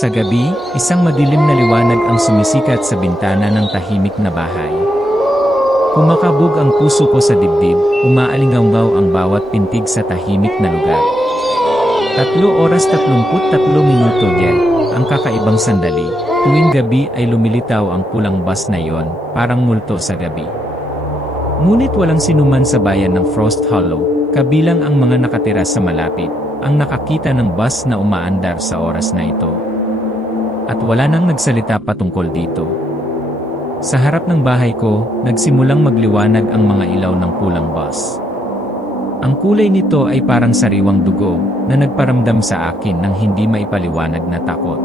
Sa gabi, isang madilim na liwanag ang sumisikat sa bintana ng tahimik na bahay. Kumakabog ang puso ko sa dibdib, umaalinggaw ang bawat pintig sa tahimik na lugar. 3:33 yan, ang kakaibang sandali. Tuwing gabi ay lumilitaw ang pulang bus na iyon, parang multo sa gabi. Ngunit walang sinuman sa bayan ng Frost Hollow, kabilang ang mga nakatira sa malapit, ang nakakita ng bus na umaandar sa oras na ito. At wala nang nagsalita patungkol dito. Sa harap ng bahay ko, nagsimulang magliwanag ang mga ilaw ng pulang bus. Ang kulay nito ay parang sariwang dugo, na nagparamdam sa akin ng hindi maipaliwanag na takot.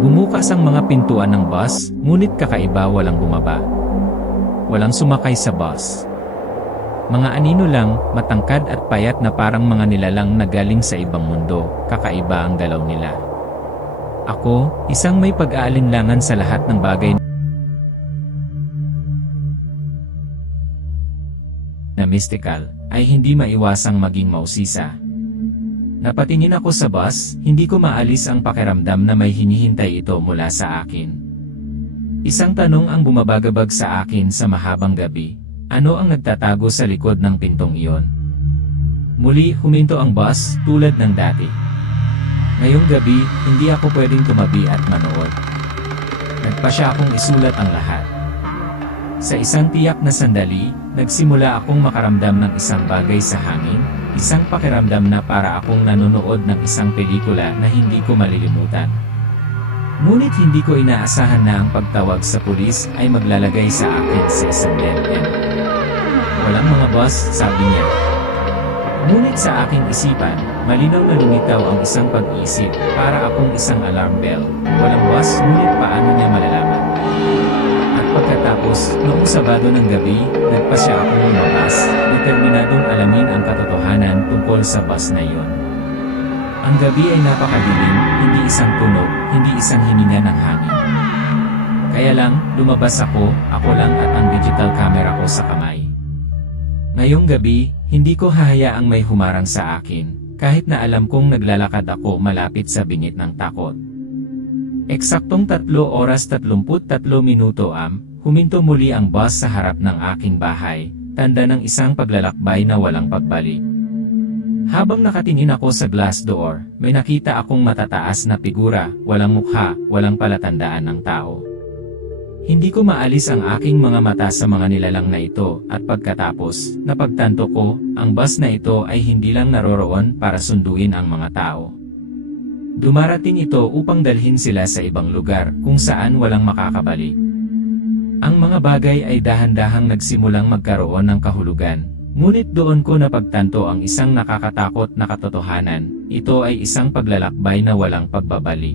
Bumukas ang mga pintuan ng bus, ngunit kakaiba walang bumaba. Walang sumakay sa bus. Mga anino lang, matangkad at payat na parang mga nilalang na galing sa ibang mundo, kakaiba ang galaw nila. Ako, isang may pag-aalinlangan sa lahat ng bagay na mystical, ay hindi maiwasang maging mausisa. Napatingin ako sa bus, hindi ko maalis ang pakiramdam na may hinihintay ito mula sa akin. Isang tanong ang bumabagabag sa akin sa mahabang gabi, ano ang nagtatago sa likod ng pintong iyon? Muli huminto ang bus, tulad ng dati. Ngayong gabi, hindi ako pwedeng tumabi at manood. Nagpasya akong isulat ang lahat. Sa isang tiyak na sandali, nagsimula akong makaramdam ng isang bagay sa hangin, isang pakiramdam na para akong nanonood ng isang pelikula na hindi ko malilimutan. Ngunit hindi ko inaasahan na ang pagtawag sa pulis ay maglalagay sa akin sa isang DNR. Walang mga boss, sabi niya. Ngunit sa aking isipan, malinaw na lumitaw ang isang pag-iisip, para akong isang alarm bell. Walang boss, ngunit paano niya malalaman? At pagkatapos, noong Sabado ng gabi, nagpasya akong lumabas, determinadong alamin ang katotohanan tungkol sa bus na iyon. Ang gabi ay napakadilim, hindi isang tunog, hindi isang hininga ng hangin. Kaya lang, lumabas ako lang at ang digital camera ko sa kamay. Ngayong gabi, hindi ko hahayaang may humarang sa akin, kahit na alam kong naglalakad ako malapit sa bingit ng takot. Eksaktong 3:33 huminto muli ang bus sa harap ng aking bahay, tanda ng isang paglalakbay na walang pagbalik. Habang nakatingin ako sa glass door, may nakita akong matataas na figura, walang mukha, walang palatandaan ng tao. Hindi ko maalis ang aking mga mata sa mga nilalang na ito, at pagkatapos, napagtanto ko, ang bus na ito ay hindi lang naroroon para sunduin ang mga tao. Dumarating ito upang dalhin sila sa ibang lugar, kung saan walang makakabalik. Ang mga bagay ay dahan-dahang nagsimulang magkaroon ng kahulugan, ngunit doon ko napagtanto ang isang nakakatakot na katotohanan, ito ay isang paglalakbay na walang pagbabalik.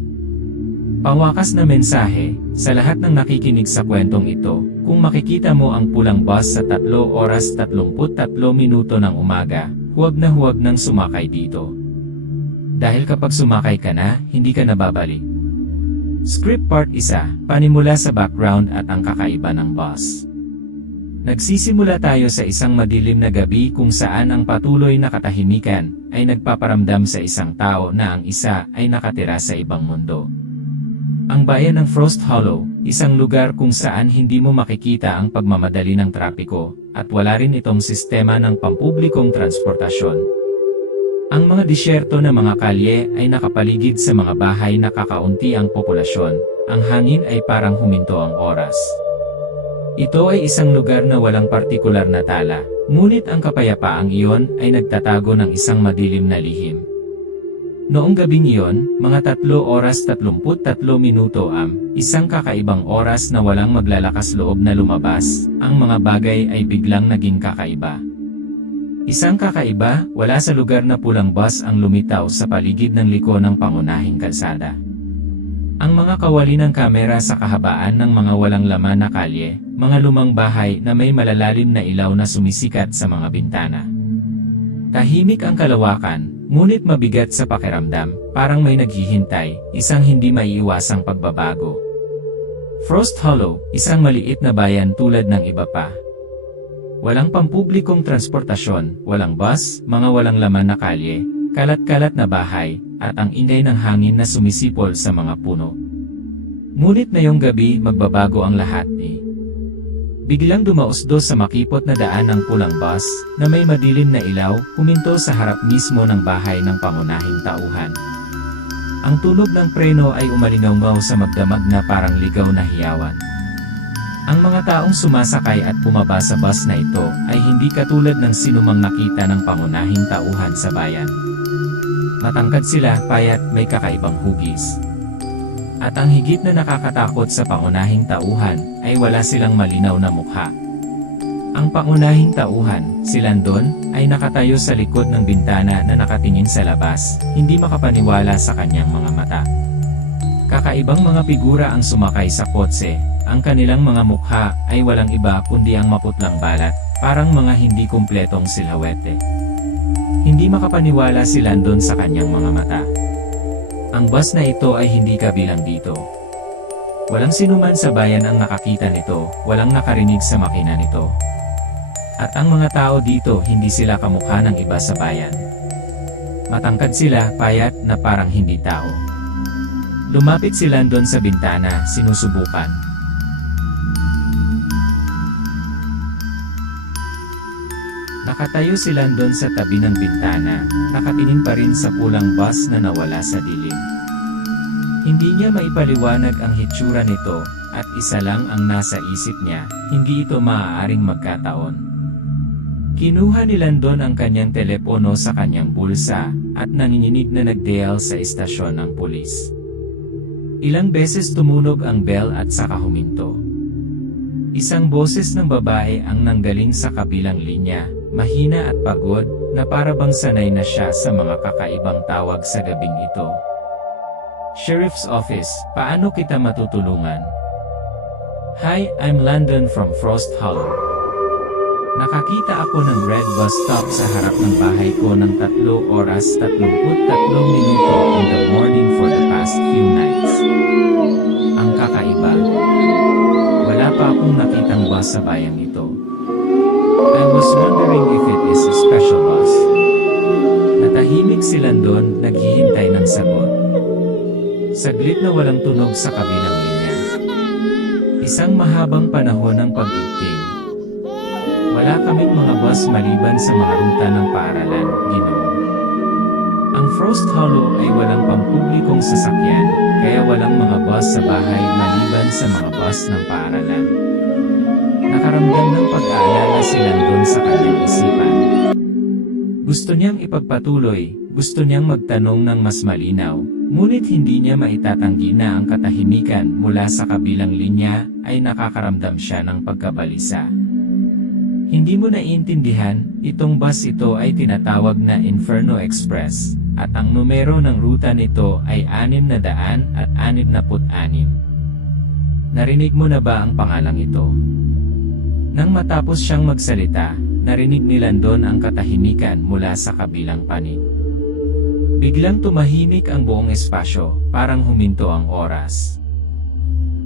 Pangwakas na mensahe, sa lahat ng nakikinig sa kwentong ito, kung makikita mo ang pulang bus sa 3:33 ng umaga, huwag nang sumakay dito. Dahil kapag sumakay ka na, hindi ka na babalik. Script Part 1, panimula sa background at ang kakaiba ng bus. Nagsisimula tayo sa isang madilim na gabi kung saan ang patuloy na katahimikan ay nagpaparamdam sa isang tao na ang isa ay nakatira sa ibang mundo. Ang bayan ng Frost Hollow, isang lugar kung saan hindi mo makikita ang pagmamadali ng trapiko, at wala rin itong sistema ng pampublikong transportasyon. Ang mga disyerto na mga kalye ay nakapaligid sa mga bahay na kakaunti ang populasyon, ang hangin ay parang huminto ang oras. Ito ay isang lugar na walang partikular na tala, ngunit ang kapayapaang iyon ay nagtatago ng isang madilim na lihim. Noong gabing iyon, mga 3:33 isang kakaibang oras na walang maglalakas loob na lumabas, ang mga bagay ay biglang naging kakaiba. Isang kakaiba, wala sa lugar na pulang bus ang lumitaw sa paligid ng liko ng pangunahing kalsada. Ang mga kawali ng kamera sa kahabaan ng mga walang laman na kalye, mga lumang bahay na may malalalim na ilaw na sumisikat sa mga bintana. Tahimik ang kalawakan, ngunit mabigat sa pakiramdam, parang may naghihintay, isang hindi maiiwasang pagbabago. Frost Hollow, isang maliit na bayan tulad ng iba pa. Walang pampublikong transportasyon, walang bus, mga walang laman na kalye, kalat-kalat na bahay, at ang ingay ng hangin na sumisipol sa mga puno. Ngunit ngayong gabi magbabago ang lahat eh. Biglang dumausdo sa makipot na daan ng pulang bus na may madilim na ilaw, huminto sa harap mismo ng bahay ng pangunahing tauhan. Ang tunog ng preno ay umalingaw-ngaw sa magdamag na parang ligaw na hiyawan. Ang mga taong sumasakay at bumaba sa bus na ito ay hindi katulad ng sinumang nakita ng pangunahing tauhan sa bayan. Matangkad sila, payat, may kakaibang hugis. At ang higit na nakakatakot sa pangunahing tauhan ay wala silang malinaw na mukha. Ang pangunahing tauhan, si Landon, ay nakatayo sa likod ng bintana na nakatingin sa labas, hindi makapaniwala sa kanyang mga mata. Kakaibang mga figura ang sumakay sa kotse, ang kanilang mga mukha ay walang iba kundi ang maputlang balat, parang mga hindi kumpletong silhouette. Hindi makapaniwala si Landon sa kanyang mga mata. Ang bus na ito ay hindi kabilang dito. Walang sinuman sa bayan ang nakakita nito, walang nakarinig sa makina nito. At ang mga tao dito hindi sila kamukha ng iba sa bayan. Matangkad sila, payat na parang hindi tao. Lumapit si Landon sa bintana, sinusubukan. Nakatayo si Landon sa tabi ng bintana, nakatingin pa rin sa pulang bus na nawala sa dilim. Hindi niya maipaliwanag ang hitsura nito, at isa lang ang nasa isip niya, hindi ito maaaring magkataon. Kinuha ni Landon ang kanyang telepono sa kanyang bulsa, at nanginginig na nag-dial sa istasyon ng pulis. Ilang beses tumunog ang bell at saka huminto. Isang boses ng babae ang nanggaling sa kabilang linya, mahina at pagod, na para bang sanay na siya sa mga kakaibang tawag sa gabing ito. Sheriff's Office, paano kita matutulungan? Hi, I'm Landon from Frost Hollow. Nakakita ako ng red bus stop sa harap ng bahay ko ng 3 oras 33 minuto in the morning for the past few nights. Ang kakaiba. Wala pa akong nakitang bus sa bayang ito. I was wondering if it is a special bus. Natahimik si Landon, naghihintay ng sagot. Saglit na walang tunog sa kabilang linya. Isang mahabang panahon ng pag-igting. Wala kaming mga bus maliban sa mga ruta ng paaralan, Ginoo. Ang Frost Hollow ay walang pampublikong sasakyan, kaya walang mga bus sa bahay maliban sa mga bus ng paaralan. Nakaramdam ng pag-aalala si Landon sa kanyang isipan. Gusto niyang ipagpatuloy, gusto niyang magtanong ng mas malinaw, ngunit hindi niya maitatanggi na ang katahimikan mula sa kabilang linya ay nakakaramdam siya ng pagkabalisa. Hindi mo naiintindihan, itong bus ito ay tinatawag na Inferno Express, at ang numero ng ruta nito ay 666. Narinig mo na ba ang pangalang ito? Nang matapos siyang magsalita, narinig ni Landon ang katahimikan mula sa kabilang panig. Biglang tumahimik ang buong espasyo, parang huminto ang oras.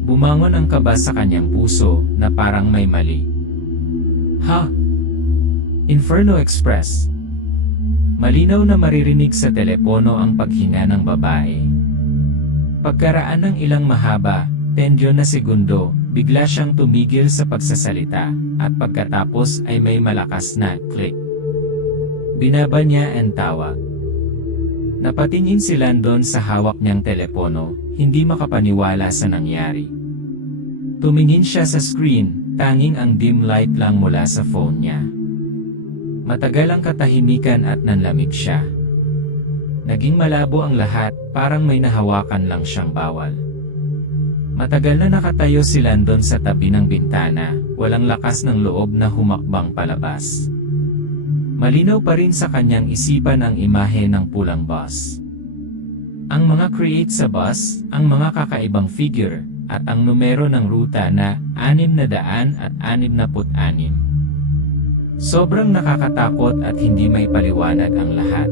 Bumangon ang kaba sa kanyang puso, na parang may mali. Ha? Inferno Express. Malinaw na maririnig sa telepono ang paghinga ng babae. Pagkaraan ng ilang mahaba, tendyo na segundo, bigla siyang tumigil sa pagsasalita, at pagkatapos ay may malakas na click. Binaba niya ang tawag. Napatingin si Landon sa hawak niyang telepono, hindi makapaniwala sa nangyari. Tumingin siya sa screen, tanging ang dim light lang mula sa phone niya. Matagal ang katahimikan at nanlamig siya. Naging malabo ang lahat, parang may nahawakan lang siyang bawal. Matagal na nakatayo si Landon sa tabi ng bintana, walang lakas ng loob na humakbang palabas. Malinaw pa rin sa kanyang isipan ang imahe ng pulang bus. Ang mga create sa bus, ang mga kakaibang figure, at ang numero ng ruta na 666. Sobrang nakakatakot at hindi may paliwanag ang lahat.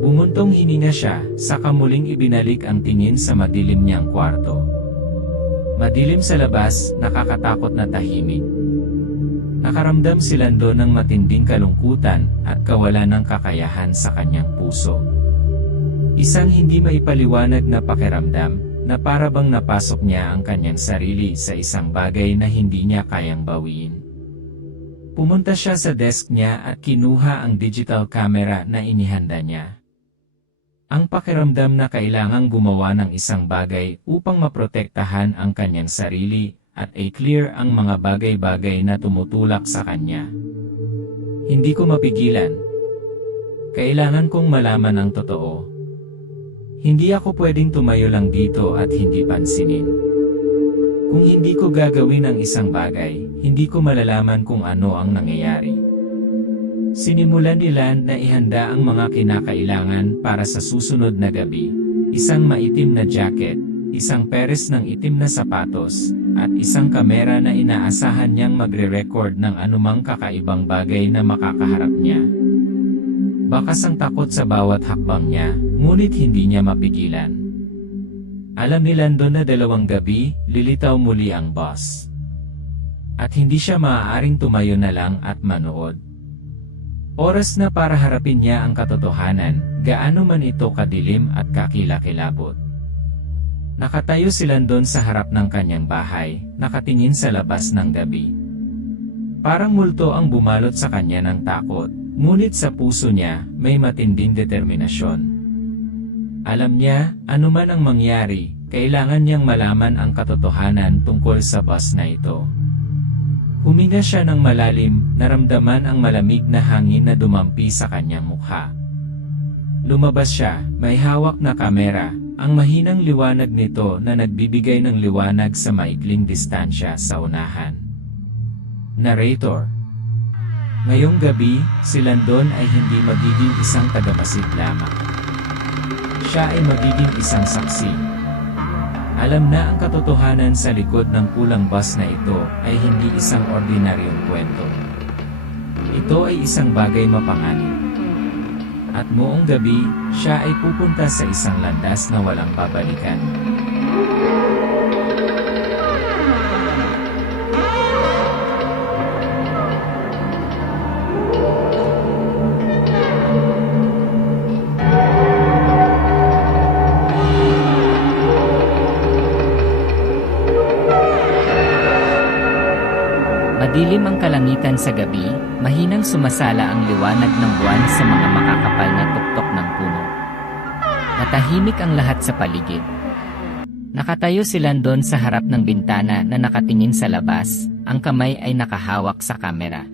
Bumuntong hininga siya, saka muling ibinalik ang tingin sa madilim niyang kwarto. Madilim sa labas, nakakatakot na tahimik. Nakaramdam si Landon ng matinding kalungkutan at kawalan ng kakayahan sa kanyang puso. Isang hindi maipaliwanag na pakiramdam, na para bang napasok niya ang kanyang sarili sa isang bagay na hindi niya kayang bawiin. Pumunta siya sa desk niya at kinuha ang digital camera na inihanda niya. Ang pakiramdam na kailangang gumawa ng isang bagay upang maprotektahan ang kanyang sarili at i-clear ang mga bagay-bagay na tumutulak sa kanya. Hindi ko mapigilan. Kailangan kong malaman ang totoo. Hindi ako pwedeng tumayo lang dito at hindi pansinin. Kung hindi ko gagawin ang isang bagay, hindi ko malalaman kung ano ang nangyayari. Sinimulan nila na ihanda ang mga kinakailangan para sa susunod na gabi. Isang maitim na jacket, isang pares ng itim na sapatos, at isang kamera na inaasahan niyang magre-record ng anumang kakaibang bagay na makakaharap niya. Bakas ang takot sa bawat hakbang niya, ngunit hindi niya mapigilan. Alam ni Landon na 2 gabi, lilitaw muli ang boss. At hindi siya maaaring tumayo na lang at manood. Oras na para harapin niya ang katotohanan, gaano man ito kadilim at kakilakilabot. Nakatayo si Landon sa harap ng kanyang bahay, nakatingin sa labas ng gabi. Parang multo ang bumalot sa kanya ng takot, ngunit sa puso niya, may matinding determinasyon. Alam niya, anuman ang mangyari, kailangan niyang malaman ang katotohanan tungkol sa boss na ito. Huminga siya ng malalim, naramdaman ang malamig na hangin na dumampi sa kanyang mukha. Lumabas siya, may hawak na kamera, ang mahinang liwanag nito na nagbibigay ng liwanag sa maikling distansya sa unahan. Narrator. Ngayong gabi, si Landon ay hindi magiging isang tagamasid lamang. Siya ay magiging isang saksi. Alam na ang katotohanan sa likod ng pulang bus na ito ay hindi isang ordinaryong kwento. Ito ay isang bagay mapanganib. At moong gabi, siya ay pupunta sa isang landas na walang babalikan. Madilim ang kalangitan sa gabi, mahinang sumasala ang liwanag ng buwan sa mga makakapal na tuktok ng puno. Natahimik ang lahat sa paligid. Nakatayo si Landon sa harap ng bintana na nakatingin sa labas, ang kamay ay nakahawak sa kamera.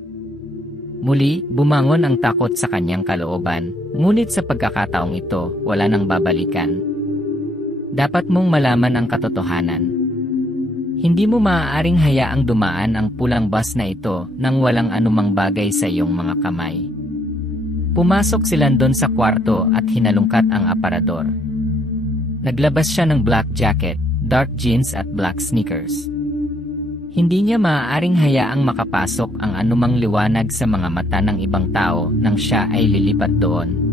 Muli, bumangon ang takot sa kanyang kalooban, ngunit sa pagkakataong ito, wala nang babalikan. Dapat mong malaman ang katotohanan. Hindi mo maaaring hayaang dumaan ang pulang bus na ito nang walang anumang bagay sa iyong mga kamay. Pumasok si Landon sa kwarto at hinalungkat ang aparador. Naglabas siya ng black jacket, dark jeans at black sneakers. Hindi niya maaaring hayaang makapasok ang anumang liwanag sa mga mata ng ibang tao nang siya ay lilipat doon.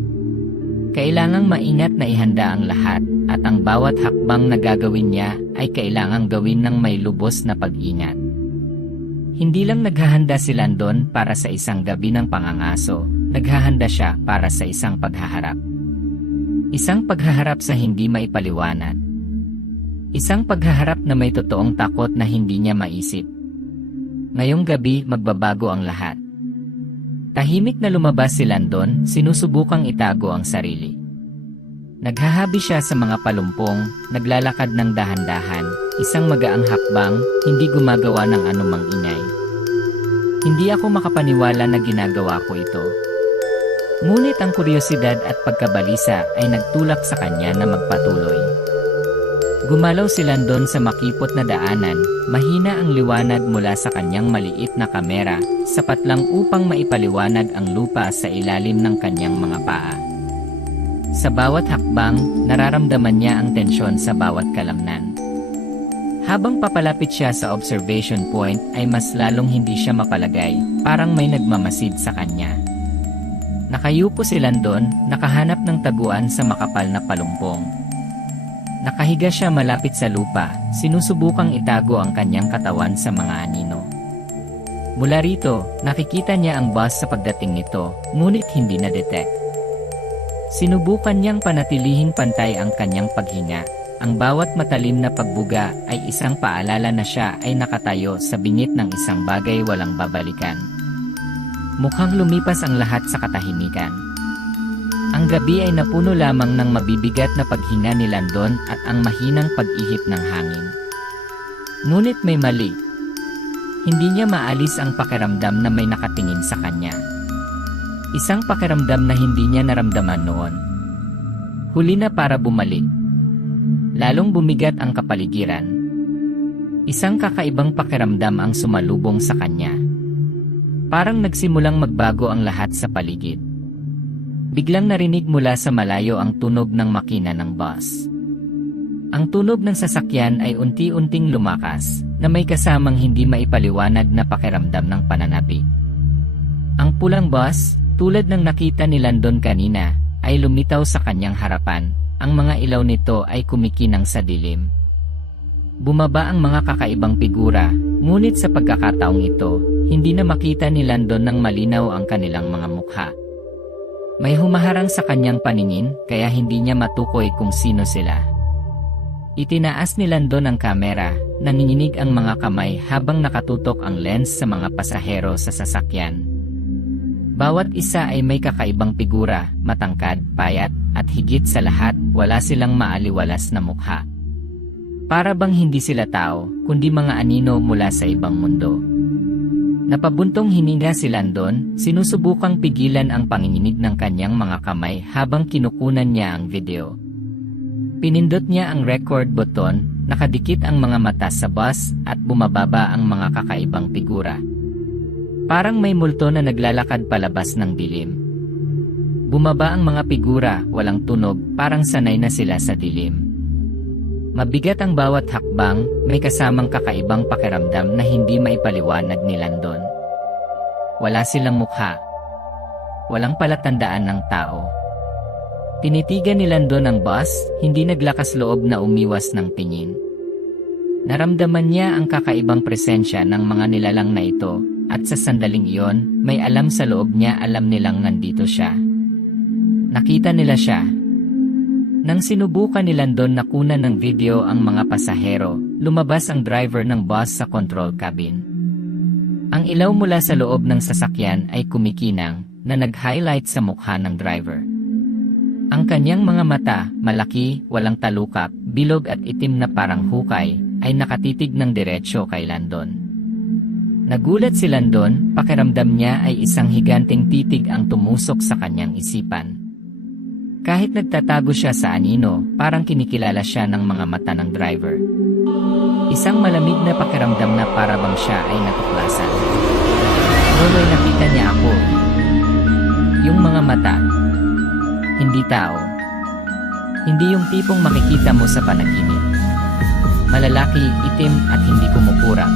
Kailangang maingat na ihanda ang lahat, at ang bawat hakbang na gagawin niya ay kailangang gawin ng may lubos na pag-ingat. Hindi lang naghahanda si Landon para sa isang gabi ng pangangaso, naghahanda siya para sa isang paghaharap. Isang paghaharap sa hindi maipaliwanag. Isang paghaharap na may totoong takot na hindi niya maisip. Ngayong gabi magbabago ang lahat. Tahimik na lumabas si Landon, sinusubukang itago ang sarili. Naghahabi siya sa mga palumpong, naglalakad ng dahan-dahan, isang magaang hakbang, hindi gumagawa ng anumang ingay. Hindi ako makapaniwala na ginagawa ko ito. Ngunit ang kuryosidad at pagkabalisa ay nagtulak sa kanya na magpatuloy. Gumalaw si Landon sa makipot na daanan, mahina ang liwanag mula sa kanyang maliit na kamera, sapat lang upang maipaliwanag ang lupa sa ilalim ng kanyang mga paa. Sa bawat hakbang, nararamdaman niya ang tensyon sa bawat kalamnan. Habang papalapit siya sa observation point ay mas lalong hindi siya mapalagay, parang may nagmamasid sa kanya. Nakayupo si Landon, nakahanap ng taguan sa makapal na palumpong. Nakahiga siya malapit sa lupa, sinusubukang itago ang kanyang katawan sa mga anino. Mula rito, nakikita niya ang bus sa pagdating nito, ngunit hindi na-detect. Sinubukan niyang panatilihing pantay ang kanyang paghinga. Ang bawat matalim na pagbuga ay isang paalala na siya ay nakatayo sa bingit ng isang bagay walang babalikan. Mukhang lumipas ang lahat sa katahimikan. Ang gabi ay napuno lamang ng mabibigat na paghinga ni Landon at ang mahinang pag-ihip ng hangin. Ngunit may mali. Hindi niya maalis ang pakiramdam na may nakatingin sa kanya. Isang pakiramdam na hindi niya naramdaman noon. Huli na para bumalik. Lalong bumigat ang kapaligiran. Isang kakaibang pakiramdam ang sumalubong sa kanya. Parang nagsimulang magbago ang lahat sa paligid. Biglang narinig mula sa malayo ang tunog ng makina ng bus. Ang tunog ng sasakyan ay unti-unting lumakas, na may kasamang hindi maipaliwanag na pakiramdam ng pananabik. Ang pulang bus, tulad ng nakita ni Landon kanina, ay lumitaw sa kanyang harapan. Ang mga ilaw nito ay kumikinang sa dilim. Bumaba ang mga kakaibang figura, ngunit sa pagkakataong ito, hindi na makita ni Landon ng malinaw ang kanilang mga mukha. May humaharang sa kanyang paningin, kaya hindi niya matukoy kung sino sila. Itinaas ni Landon ang kamera, nanginginig ang mga kamay habang nakatutok ang lens sa mga pasahero sa sasakyan. Bawat isa ay may kakaibang figura, matangkad, payat, at higit sa lahat, wala silang maaliwalas na mukha. Para bang hindi sila tao, kundi mga anino mula sa ibang mundo. Napabuntong hininga si Landon, sinusubukang pigilan ang panginginig ng kanyang mga kamay habang kinukunan niya ang video. Pinindot niya ang record button, nakadikit ang mga mata sa bus at bumababa ang mga kakaibang figura. Parang may multo na naglalakad palabas ng dilim. Bumaba ang mga figura, walang tunog, parang sanay na sila sa dilim. Mabigat ang bawat hakbang, may kasamang kakaibang pakiramdam na hindi maipaliwanag ni Landon. Wala silang mukha. Walang palatandaan ng tao. Tinitigan ni Landon ang bus, hindi naglakas loob na umiwas ng tingin. Naramdaman niya ang kakaibang presensya ng mga nilalang na ito, at sa sandaling iyon, may alam sa loob niya, alam nilang nandito siya. Nakita nila siya. Nang sinubukan ni Landon na kunan ng video ang mga pasahero, lumabas ang driver ng bus sa control cabin. Ang ilaw mula sa loob ng sasakyan ay kumikinang, na nag-highlight sa mukha ng driver. Ang kanyang mga mata, malaki, walang talukap, bilog at itim na parang hukay, ay nakatitig ng diretsyo kay Landon. Nagulat si Landon, pakiramdam niya ay isang higanting titig ang tumusok sa kanyang isipan. Kahit nagtatago siya sa anino, parang kinikilala siya ng mga mata ng driver. Isang malamig na pakiramdam na para bang siya ay natuklasan. Noon ay nakita niya ako. Yung mga mata. Hindi tao. Hindi yung tipong makikita mo sa panaginip. Malalaki, itim at hindi kumukurap.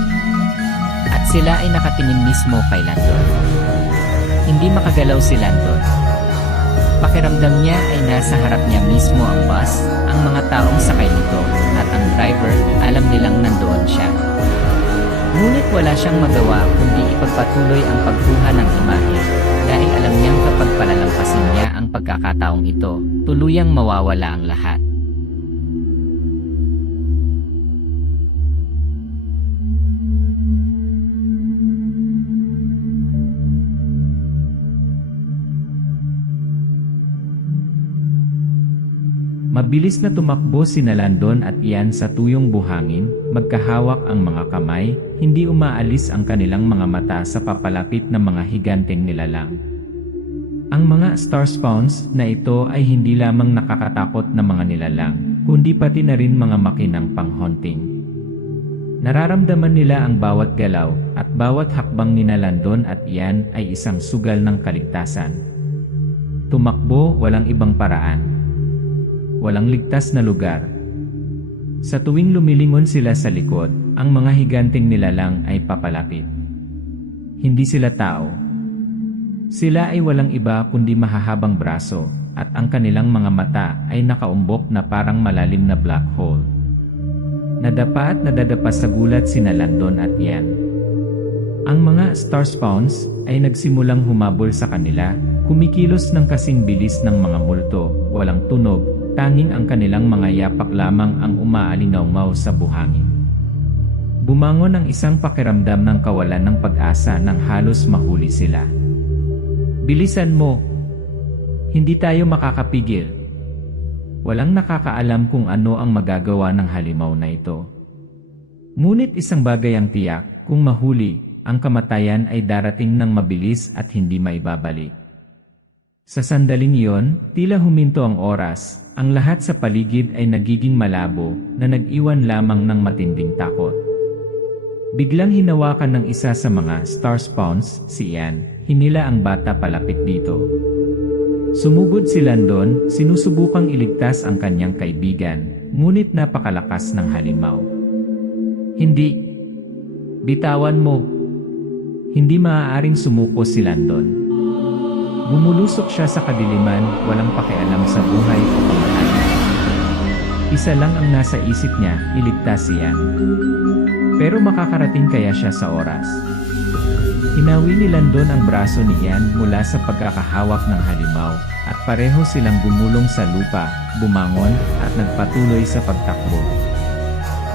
At sila ay nakatingin mismo kay Landon. Hindi makagalaw si Landon. Pakiramdam niya ay nasa harap niya mismo ang bus, ang mga taong sakay nito, at ang driver, alam nilang nandoon siya. Ngunit wala siyang magawa kundi ipagpatuloy ang pagkuha ng imahe, dahil alam niyang kapag palalampasin niya ang pagkakataong ito, tuluyang mawawala ang lahat. Mabilis na tumakbo sina Landon at Ian sa tuyong buhangin, magkahawak ang mga kamay, hindi umaalis ang kanilang mga mata sa papalapit na mga higanteng nilalang. Ang mga star spawns na ito ay hindi lamang nakakatakot na mga nilalang, kundi pati na rin mga makinang pang-haunting. Nararamdaman nila ang bawat galaw, at bawat hakbang ni Landon at Ian ay isang sugal ng kaligtasan. Tumakbo, walang ibang paraan. Walang ligtas na lugar. Sa tuwing lumilingon sila sa likod, ang mga higanting nilalang ay papalapit. Hindi sila tao. Sila ay walang iba kundi mahahabang braso, at ang kanilang mga mata ay nakaumbok na parang malalim na black hole. Nadapa at nadadapa sa gulat sina Landon at Ian. Ang mga star spawns ay nagsimulang humabol sa kanila, Kumikilos ng kasing bilis ng mga multo, walang tunog, tanging ang kanilang mga yapak lamang ang umaalingaw sa buhangin. Bumangon ang isang pakiramdam ng kawalan ng pag-asa nang halos mahuli sila. Bilisan mo! Hindi tayo makakapigil. Walang nakakaalam kung ano ang magagawa ng halimaw na ito. Ngunit isang bagay ang tiyak, kung mahuli, ang kamatayan ay darating ng mabilis at hindi maibabalik. Sa sandaling iyon, tila huminto ang oras, ang lahat sa paligid ay nagiging malabo na nag-iwan lamang ng matinding takot. Biglang hinawakan ng isa sa mga star spawns, si Ian, hinila ang bata palapit dito. Sumugod si Landon, sinusubukang iligtas ang kanyang kaibigan, ngunit napakalakas ng halimaw. Hindi. Bitawan mo. Hindi maaaring sumuko si Landon. Bumulusok siya sa kadiliman, walang pakialam sa buhay o kamatayan. Isa lang ang nasa isip niya, iligtas siya. Pero makakarating kaya siya sa oras? Hinawi ni Landon ang braso ni Ian mula sa pagkakahawak ng halimaw, at pareho silang gumulong sa lupa, bumangon, at nagpatuloy sa pagtakbo.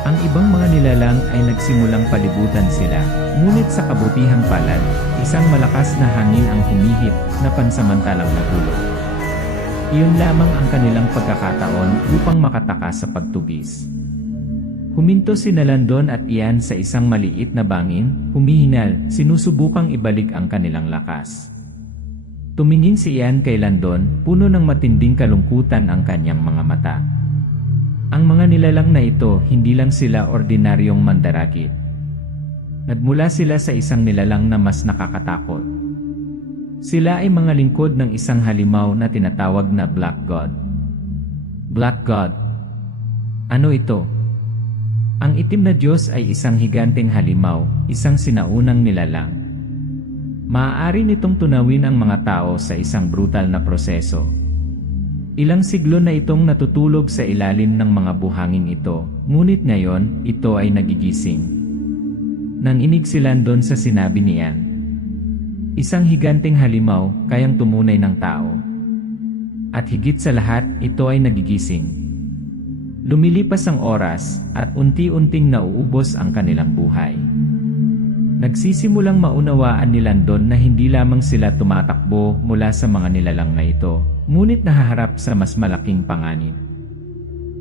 Ang ibang mga nilalang ay nagsimulang palibutan sila, ngunit sa kabutihang palad, isang malakas na hangin ang humihip na pansamantalang nagulot. Iyon lamang ang kanilang pagkakataon upang makatakas sa pagtugis. Huminto si Landon at Ian sa isang maliit na bangin, humihingal, sinusubukang ibalik ang kanilang lakas. Tumingin si Ian kay Landon, puno ng matinding kalungkutan ang kanyang mga mata. Ang mga nilalang na ito, hindi lang sila ordinaryong mandaragit. Nagmula sila sa isang nilalang na mas nakakatakot. Sila ay mga lingkod ng isang halimaw na tinatawag na Black God. Black God. Ano ito? Ang itim na Diyos ay isang higanteng halimaw, isang sinaunang nilalang. Maaari nitong tunawin ang mga tao sa isang brutal na proseso. Ilang siglo na itong natutulog sa ilalim ng mga buhangin ito, ngunit ngayon, ito ay nagigising. Nanginig si Landon sa sinabi ni Ian. Isang higanteng halimaw, kayang tumunay ng tao. At higit sa lahat, ito ay nagigising. Lumilipas ang oras, at unti-unting nauubos ang kanilang buhay. Nagsisimulang maunawaan ni Landon na hindi lamang sila tumatakbo mula sa mga nilalang na ito, ngunit nahaharap sa mas malaking panganib.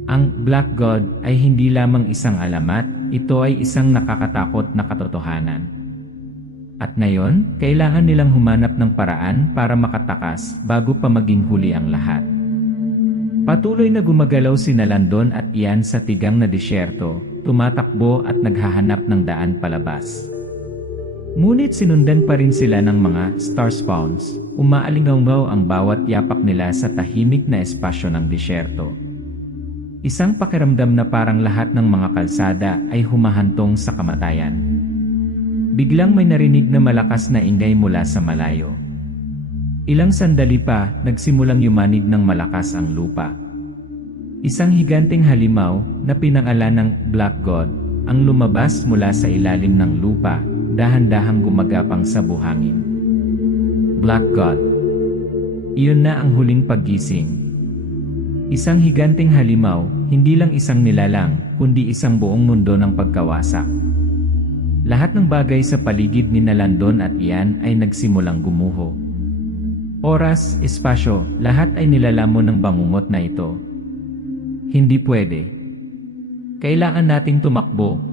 Ang Black God ay hindi lamang isang alamat, ito ay isang nakakatakot na katotohanan. At ngayon, kailangan nilang humanap ng paraan para makatakas bago pa maging huli ang lahat. Patuloy na gumagalaw sina Landon at Ian sa tigang na disyerto, tumatakbo at naghahanap ng daan palabas. Ngunit sinundan pa rin sila ng mga star spawns, umaalingaw ang bawat yapak nila sa tahimik na espasyo ng disyerto. Isang pakiramdam na parang lahat ng mga kalsada ay humahantong sa kamatayan. Biglang may narinig na malakas na ingay mula sa malayo. Ilang sandali pa, nagsimulang yumanig ng malakas ang lupa. Isang higanteng halimaw na pinangalan ng Black God ang lumabas mula sa ilalim ng lupa, dahan-dahang gumagapang sa buhangin. Black God. Iyon na ang huling paggising. Isang higanteng halimaw, hindi lang isang nilalang, kundi isang buong mundo ng pagkawasak. Lahat ng bagay sa paligid ni Landon at Ian ay nagsimulang gumuho. Oras, espasyo, lahat ay nilalamon ng bangungot na ito. Hindi pwede. Kailangan nating tumakbo.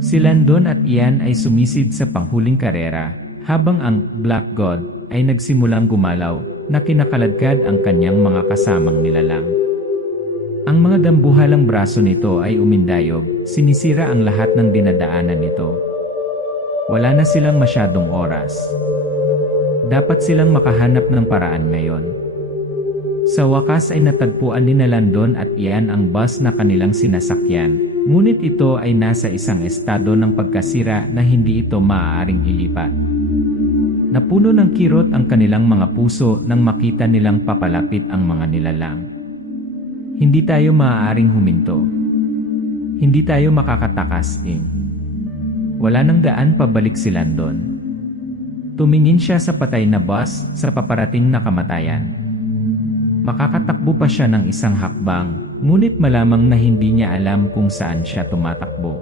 Si Landon at Ian ay sumisid sa panghuling karera, habang ang Black God ay nagsimulang gumalaw na kinakaladkad ang kanyang mga kasamang nilalang. Ang mga dambuhalang braso nito ay umindayog, sinisira ang lahat ng dinadaanan nito. Wala na silang masyadong oras. Dapat silang makahanap ng paraan ngayon. Sa wakas ay natagpuan ni Landon at Ian ang bus na kanilang sinasakyan, ngunit ito ay nasa isang estado ng pagkasira na hindi ito maaaring ilipat. Napuno ng kirot ang kanilang mga puso nang makita nilang papalapit ang mga nilalang. Hindi tayo maaaring huminto. Hindi tayo makakatakas. Wala nang daan pabalik si Landon. Tumingin siya sa patay na bus sa paparating na kamatayan. Makakatakbo pa siya ng isang hakbang, ngunit malamang na hindi niya alam kung saan siya tumatakbo.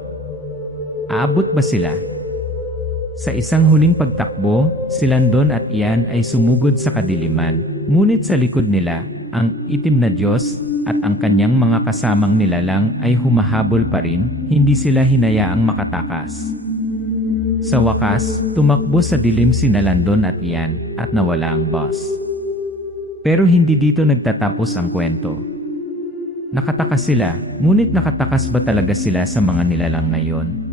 Aabot ba sila? Sa isang huling pagtakbo, si Landon at Ian ay sumugod sa kadiliman, ngunit sa likod nila, ang itim na Diyos at ang kanyang mga kasamang nilalang ay humahabol pa rin, hindi sila hinayaang makatakas. Sa wakas, tumakbo sa dilim sina Landon at Ian at nawala ang bus. Pero hindi dito nagtatapos ang kwento. Nakatakas sila, ngunit nakatakas ba talaga sila sa mga nilalang na yon?